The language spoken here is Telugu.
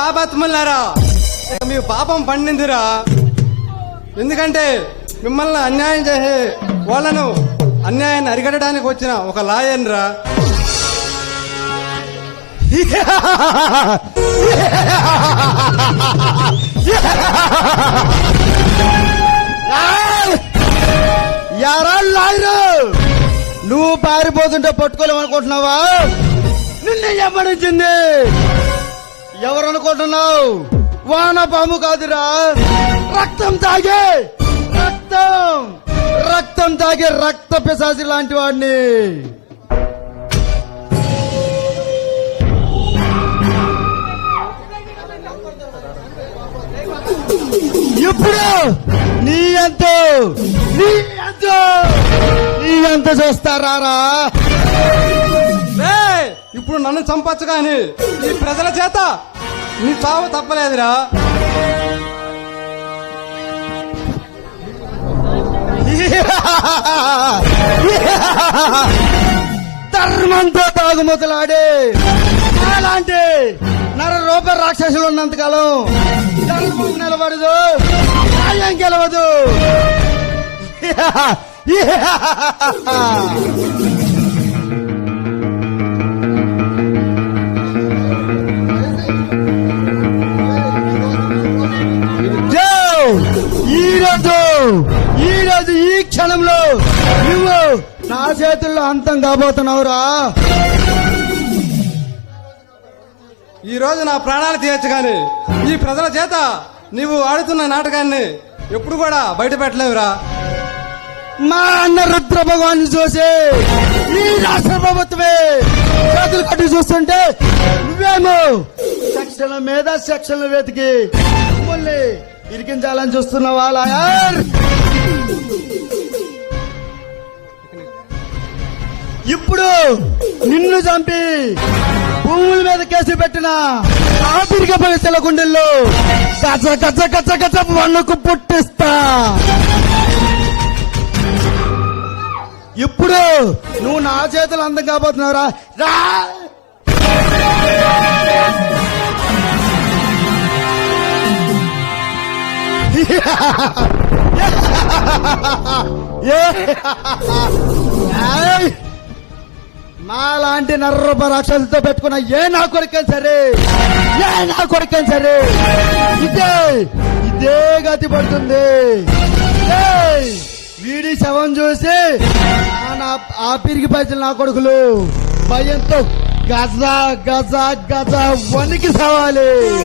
పాపాత్ములారా, మీ పాపం పండిందిరా. ఎందుకంటే మిమ్మల్ని అన్యాయం చేసే వాళ్ళను అన్యాయాన్ని అరికట్టడానికి వచ్చిన ఒక లాయన్ రా. యారా లాయరు, నువ్వు పారిపోతుంటే పట్టుకోలేమనుకుంటున్నావా? నిన్నే చెప్పనిచ్చింది ఎవరు అనుకుంటున్నావు? వానపాము కాదురా, రక్తం తాగే రక్త పిశాచి లాంటి వాడిని. ఇప్పుడు నీ ఎంత చూస్తారా? ఇప్పుడు నన్ను చంపచ్చు కానీ ఈ ప్రజల చేత నీ చావు తప్పలేదురా. ధర్మంతో తాగుమతులాడే అలాంటి నర రూప రాక్షసులు ఉన్నంతకాలం ధర్మం నిలబడదు, న్యాయం గెలవదు. ఈరోజు ఈ క్షణంలో నువ్వు నా చేతుల్లో అంతం కాబోతున్నావురా. ఈ రోజు నా ప్రాణాలు తీయచ్చు కానీ ఈ ప్రజల చేత నీవు ఆడుతున్న నాటకాన్ని ఎప్పుడు కూడా బయట పెట్టలేవురా. మా అన్న రుద్ర భగవాన్ని చూసి ఈ రాష్ట్ర ప్రభుత్వమే చేతులు కట్టి చూస్తుంటే నువ్వేమో సెక్షన్ల మీద సెక్షన్లు వెతికి మమ్మల్ని ఇరికించాలని చూస్తున్నావా లాయర్? ఇప్పుడు నిన్ను చంపి భూముల మీద కేసు పెట్టిన ఆపిరిక పరిస్థితుల గుండెల్లో గచ్చ గచ్చ గచ్చ గచ్చ వన్నుకు పుట్టిస్తా. ఇప్పుడు నువ్వు నా చేతులు అందం కాబోతున్నావురా. రా మాలాంటి నర్రూప రాక్షసులతో పెట్టుకున్న ఏ నా కొడుకైనా సరే ఇదే గతి పడుతుంది. వీడి శవం చూసి ఆ పిరిగి పైసలు నా కొడుకులు భయంతో గజ గజ గజ వనికి సవాలి.